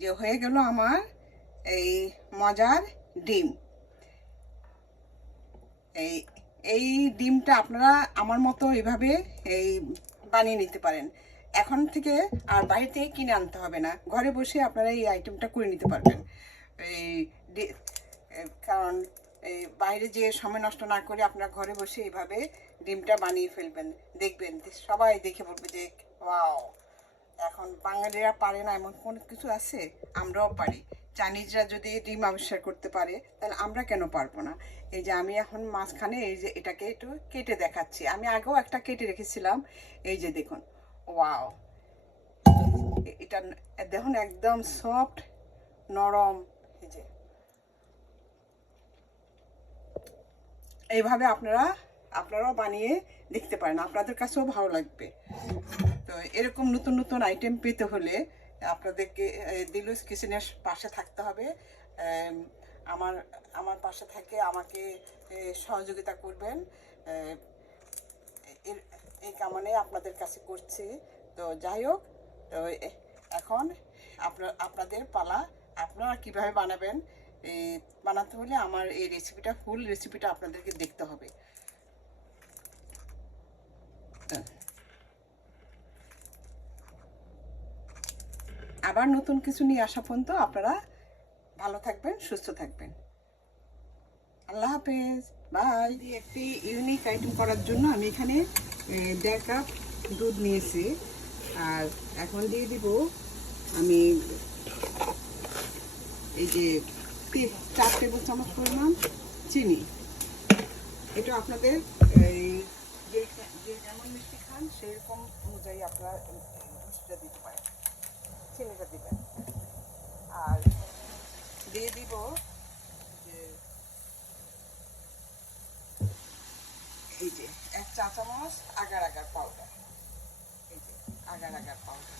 যে হয়ে গেল আমার এই মজার ডিম। এই এই ডিমটা আপনারা আমার মতো এইভাবে এই বানিয়ে নিতে পারেন। এখন থেকে আর বাইরে থেকে কিনে আনতে হবে না, ঘরে বসে আপনারা এই আইটেমটা করে নিতে পারবেন। এই কারণ এই বাইরে যে সময় নষ্ট না করে আপনারা ঘরে বসে এইভাবে ডিমটা বানিয়ে ফেলবেন, দেখবেন সবাই দেখে বলবে যে ওয়াও, এখন বাঙালিরা পারে না এমন কোনো কিছু আছে? আমরাও পারি। চাইনিজরা যদি ডিম আবিষ্কার করতে পারে তাহলে আমরা কেন পারবো না? এই যে আমি এখন মাঝখানে এই যে এটাকে একটু কেটে দেখাচ্ছি, আমি আগেও একটা কেটে রেখেছিলাম। এই যে দেখুন, ওয়াও, এটা দেখুন একদম সফট নরম। এই যে এইভাবে আপনারাও বানিয়ে দেখতে পারেন, আপনাদের কাছেও ভালো লাগবে। তো এরকম নতুন নতুন আইটেম পেতে হলে আপনাদেরকে দিলুস কিচেনের পাশে থাকতে হবে। আমার আমার পাশে থেকে আমাকে সহযোগিতা করবেন। এই কামনে আপনাদের কাছে করছি। তো যাই হোক, তো এখন আপনাদের পালা, আপনারা কীভাবে বানাবেন। বানাতে হলে আমার এই রেসিপিটা, ফুল রেসিপিটা আপনাদেরকে দেখতে হবে। আবার নতুন কিছু নিয়ে আসা পর্যন্ত আপনারা ভালো থাকবেন, সুস্থ থাকবেন। আল্লাহ হাফেজ, বাই। একটি ইউনিক আইটেম করার জন্য আমি এখানে 1.5 কাপ দুধ নিয়েছি। আর এখন দিয়ে দিব আমি এই যে 4 টেবিল চামচ পরিমাণ চিনি। এটা আপনাদের এই যে যেমন মিষ্টি খান সেরকম অনুযায়ী আপনারা মিষ্টিটা দিতে পারেন, চিনিটা দিবেন। আর দিয়ে দিব যে এই যে 1 চা চামচ আগার আগার পাউডার। এই যে আগার আগার পাউডার।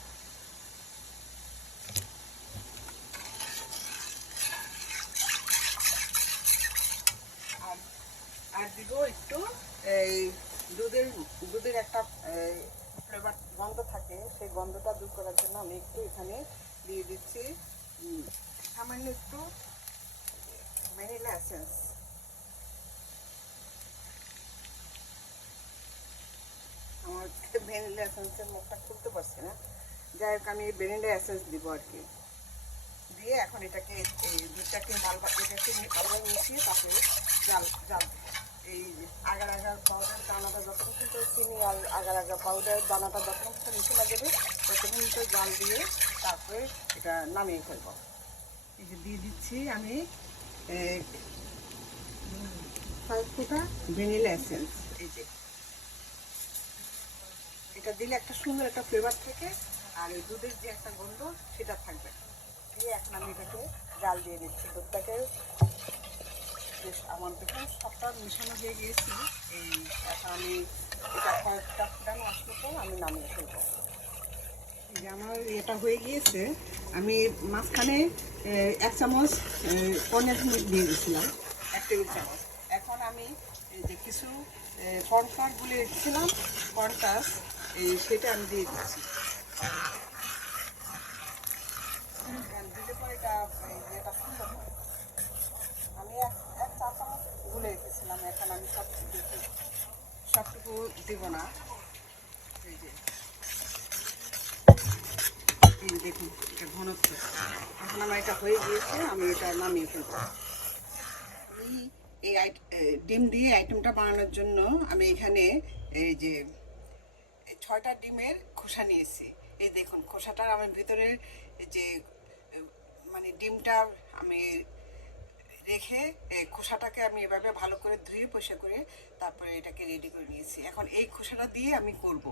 আর আর দিব একটু এই দুধের একটা ফ্লেভার গন্ধ থাকে, সেই গন্ধটা দূর করার জন্য আমি একটু এখানে দিয়ে দিচ্ছি সামান্য একটু ভ্যানিলা এসেন্স। আমার ভ্যানিলা এসেন্সের মুখটা খুলতে পারছি না, যাই হোক আমি ভ্যানিলা এসেন্স দিব আর কি। দিয়ে এখন এটাকে এই দুধটাকে ভালোভাবে মিশিয়ে তারপরে জাল এই আগার আগার পাউডার দানাটা যতক্ষণ পর্যন্ত চিনি আর আগার আগার পাউডার দানাটা যতক্ষণ পর্যন্ত মিশে না যাবে ততক্ষণ পর্যন্ত জাল দিয়ে তারপরে এটা নামিয়ে ফেলবো। এই যে দিয়ে দিচ্ছি আমি কয়েক ফোঁটা ভ্যানিলা এসেন্স। এই যে এটা দিলে একটা সুন্দর একটা ফ্লেভার থাকে, আর এই দুধের যে একটা গন্ধ সেটা থাকবে। দিয়ে এখন আমি এটাকে জাল দিয়ে দিচ্ছি। দুধটাকে বেশ আমার দেখুন সবটা মিশানো হয়ে গিয়েছি। এই এখন আমি এটা কয়েকটা ফুটানো আসলে পর আমি নামিয়ে ফেলবো। যে আমার এটা হয়ে গিয়েছে, আমি মাঝখানে 1 চামচ কর্নেট মিল্ক দিয়ে দিয়েছিলাম, 1 টেবিল চামচ। এখন আমি যে কিছু কর্নফ্লাওয়ার গুলে রেখেছিলাম, কর্নফ্লাওয়ার, সেটা আমি দিয়ে দিচ্ছি। দিলে পরে এটা যেটা সুন্দর হয়। আমি এক চা চামচ গুলে রেখেছিলাম, এখন আমি সবটুকু দিব না। এই যে দেখুন এটা ঘনত্ব, এখন আমার এটা হয়ে গিয়েছে, আমি এটা নামিয়ে ফেলবো। এই ডিম দিয়ে আইটেমটা বানানোর জন্য আমি এখানে এই যে 6টা ডিমের খোসা নিয়েছি। এই দেখুন খোসাটার আমি ভিতরে যে মানে ডিমটা আমি রেখে খোসাটাকে আমি এভাবে ভালো করে ধুয়ে পরিষ্কার করে তারপরে এটাকে রেডি করে নিয়েছি। এখন এই খোসাটা দিয়ে আমি করব।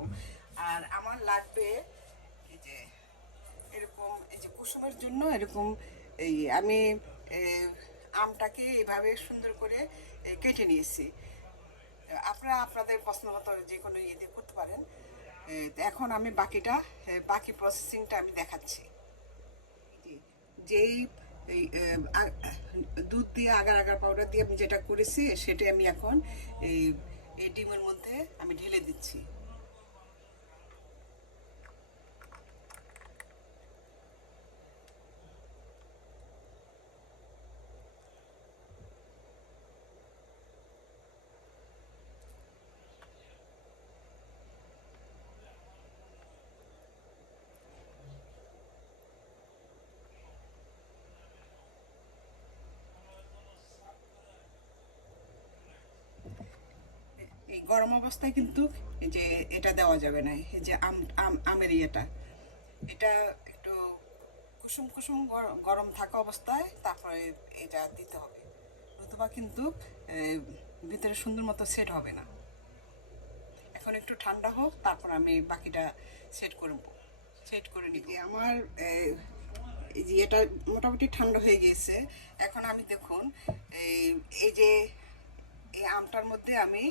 আর আমার লাগবে এই যে এরকম, এই যে কুসুমের জন্য এরকম এই আমি আমটাকে এইভাবে সুন্দর করে কেটে নিয়েছি। আপনারা আপনাদের পছন্দ মতো যে কোনো ইয়ে দিয়ে করতে পারেন। এখন আমি বাকি প্রসেসিংটা আমি দেখাচ্ছি। যেই এই দুধ দিয়ে আগার আগার পাউডার দিয়ে আমি যেটা করেছি সেটাই আমি এখন এই ডিমের মধ্যে আমি ঢেলে দিচ্ছি। গরম অবস্থায় কিন্তু এই যে এটা দেওয়া যাবে না, এই যে আমের ইয়েটা, এটা একটু কুসুম কুসুম গরম থাকা অবস্থায় তারপরে এটা দিতে হবে, নতুবা কিন্তু ভিতরে সুন্দর মতো সেট হবে না। এখন একটু ঠান্ডা হোক, তারপর আমি বাকিটা সেট করে নিব। আমার এই যে এটা মোটামুটি ঠান্ডা হয়ে গিয়েছে। এখন আমি দেখুন এই এই যে এই আমটার মধ্যে আমি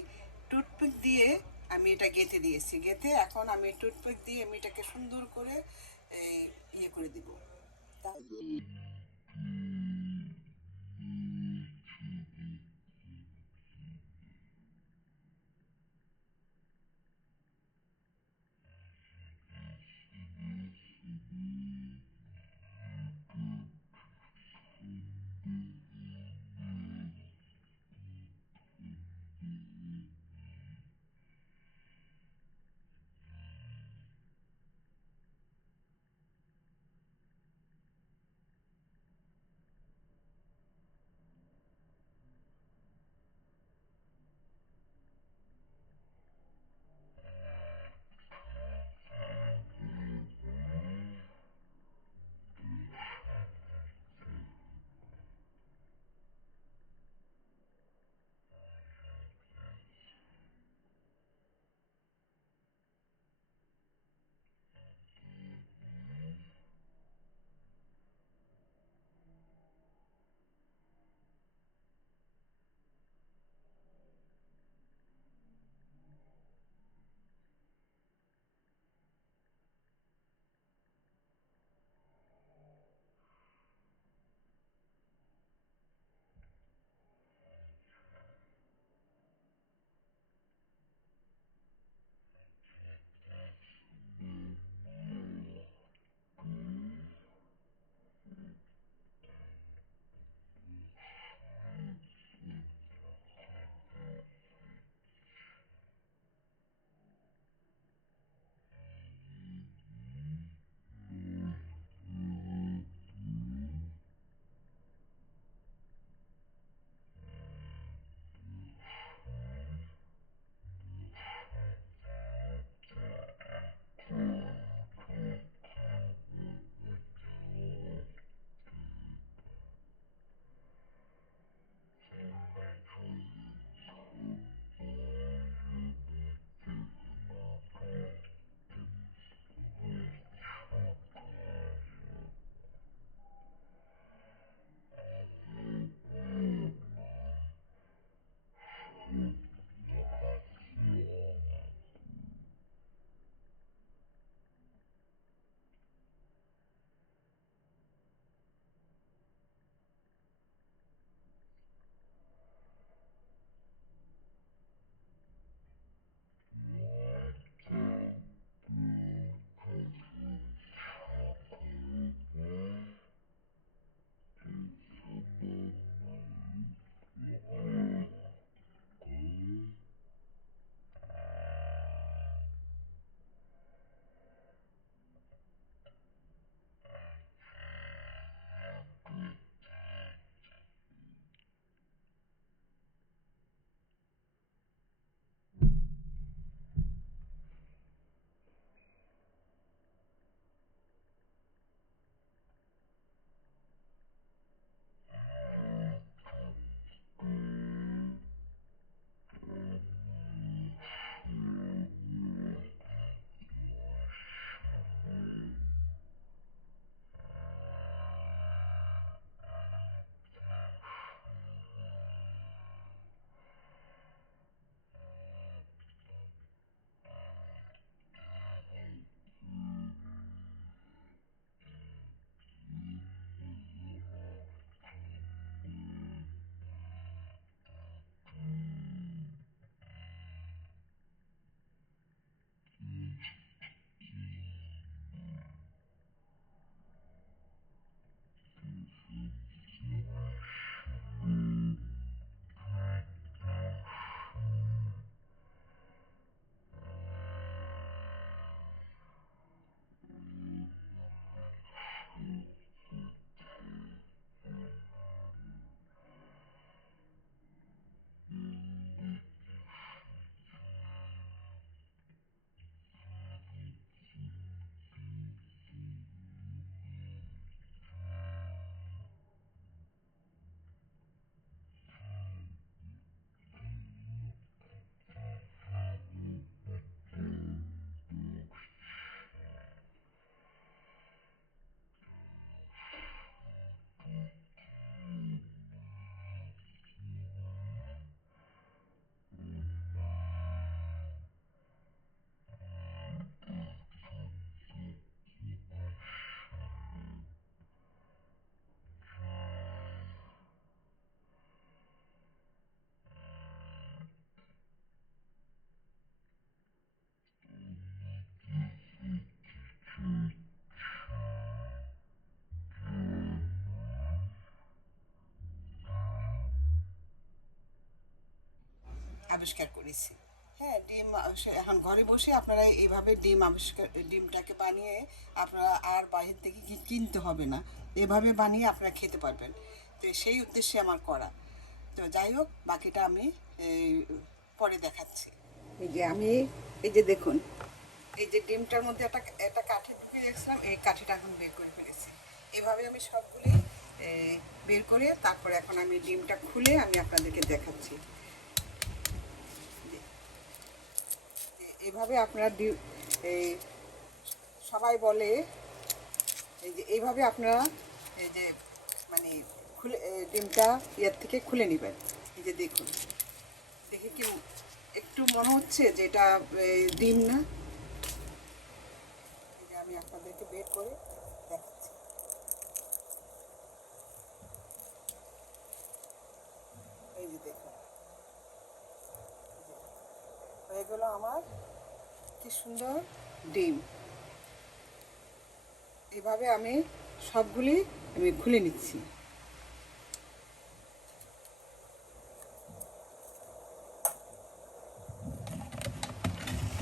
টুথপিক দিয়ে আমি এটা গেঁথে দিয়েছি। গেঁথে এখন আমি টুথপিক দিয়ে আমি এটাকে সুন্দর করে ইয়ে করে দিব। আবিষ্কার করেছি। হ্যাঁ, ডিম এখন ঘরে বসে আপনারা এইভাবে ডিমটাকে বানিয়ে আপনারা আর বাইরে থেকে কিনতে হবে না, এভাবে বানিয়ে আপনারা খেতে পারবেন। তো সেই উদ্দেশ্যে আমার করা। তো যাই হোক, বাকিটা আমি এই, পরে দেখাচ্ছি। এই যে আমি, এই যে দেখুন, এই যে ডিমটার মধ্যে একটা একটা কাঠি ঢুকে রেখেছিলাম, এই কাঠিটা এখন বের করে ফেলেছি। এভাবে আমি সবগুলি বের করে তারপরে এখন আমি ডিমটা খুলে আমি আপনাদেরকে দেখাচ্ছি। এইভাবে আপনারা এই সবাই বলে এই যে এইভাবে আপনারা এই যে মানে খুলে ডিমটা ইয়ার থেকে খুলে নেবেন। এই যে দেখুন, দেখে কি একটু মনে হচ্ছে যে এটা ডিম না? এই যে আমি আপনাদেরকে বের করে দেখাচ্ছি। এই যে দেখুন, হয়ে গেল আমার কি সুন্দর ডিম। এভাবে আমি সবগুলি আমি খুলে নিচ্ছি।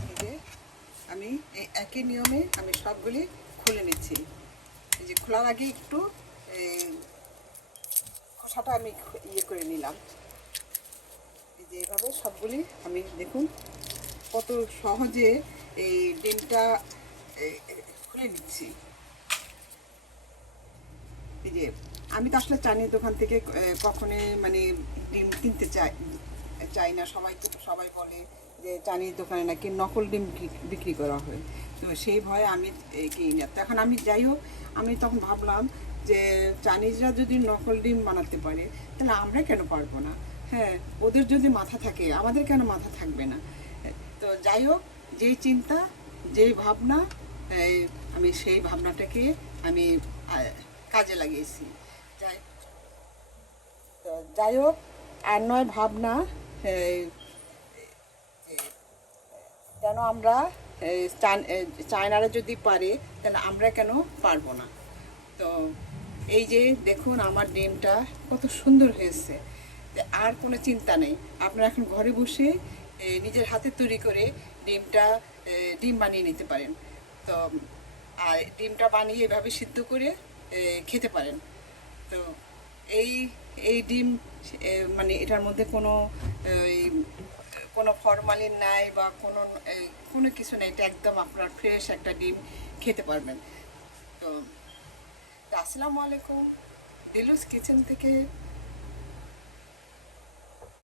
এই যে আমি এই একই নিয়মে আমি সবগুলি খুলে নিচ্ছি। এই যে খোলার আগে একটু খোসাটা আমি ইয়ে করে নিলাম। এই যে এভাবে সবগুলি আমি দেখুন কত সহজে এই ডিমটা খুলে নিচ্ছি। এই যে আমি তো আসলে চাইনিজ দোকান থেকে কখনোই মানে ডিম কিনতে চাই না। সবাই বলে যে চাইনিজ দোকানে নাকি নকল ডিম বিক্রি করা হয়, তো সেই ভয়ে আমি কিনি না। তো এখন আমি যাই হোক, আমি তখন ভাবলাম যে চাইনিজরা যদি নকল ডিম বানাতে পারে তাহলে আমরা কেন পারবো না? হ্যাঁ, ওদের যদি মাথা থাকে আমাদের কেন মাথা থাকবে না? তো যাই হোক, যেই চিন্তা, যেই ভাবনা, আমি সেই ভাবনাটাকে আমি কাজে লাগিয়েছি। যাই তো যাই হোক, আর নয় ভাবনা, কেন আমরা চায়নারা যদি পারে তাহলে আমরা কেন পারবো না? তো এই যে দেখুন আমার ডিমটা কত সুন্দর হয়েছে। আর কোনো চিন্তা নেই, আপনারা এখন ঘরে বসে নিজের হাতে তৈরি করে ডিম বানিয়ে নিতে পারেন। তো আর ডিমটা বানিয়ে এভাবে সিদ্ধ করে খেতে পারেন। তো এই এই ডিম মানে এটার মধ্যে কোনো ফরমালিন নাই বা কোনো কিছু নেই, এটা একদম আপনার ফ্রেশ একটা ডিম খেতে পারবেন। তো আসসালামু আলাইকুম, দিলুস কিচেন থেকে